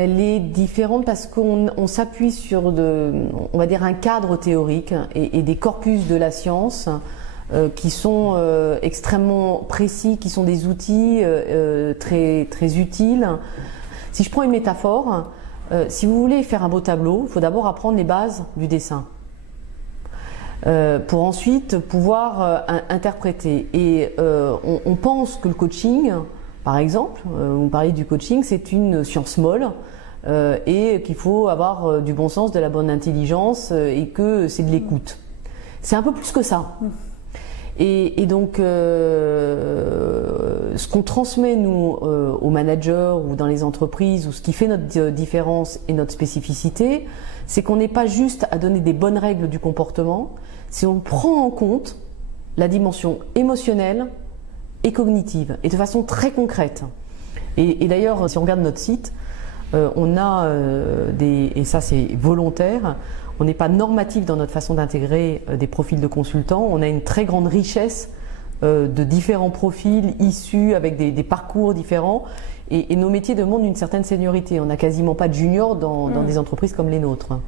Elle est différente parce qu'on s'appuie sur on va dire un cadre théorique et des corpus de la science qui sont extrêmement précis, qui sont des outils très, très utiles. Si je prends une métaphore, si vous voulez faire un beau tableau, il faut d'abord apprendre les bases du dessin pour ensuite pouvoir interpréter. Et on pense que le coaching, par exemple, vous parlez du coaching, c'est une science molle et qu'il faut avoir du bon sens, de la bonne intelligence et que c'est de l'écoute. C'est un peu plus que ça. Et donc, ce qu'on transmet, nous, aux managers ou dans les entreprises, ou ce qui fait notre différence et notre spécificité, c'est qu'on n'est pas juste à donner des bonnes règles du comportement, c'est on prend en compte la dimension émotionnelle et cognitive, et de façon très concrète. Et d'ailleurs, si on regarde notre site, on a et ça c'est volontaire, on n'est pas normatif dans notre façon d'intégrer des profils de consultants, on a une très grande richesse de différents profils issus avec des parcours différents, et nos métiers demandent une certaine seniorité. On n'a quasiment pas de juniors dans des entreprises comme les nôtres.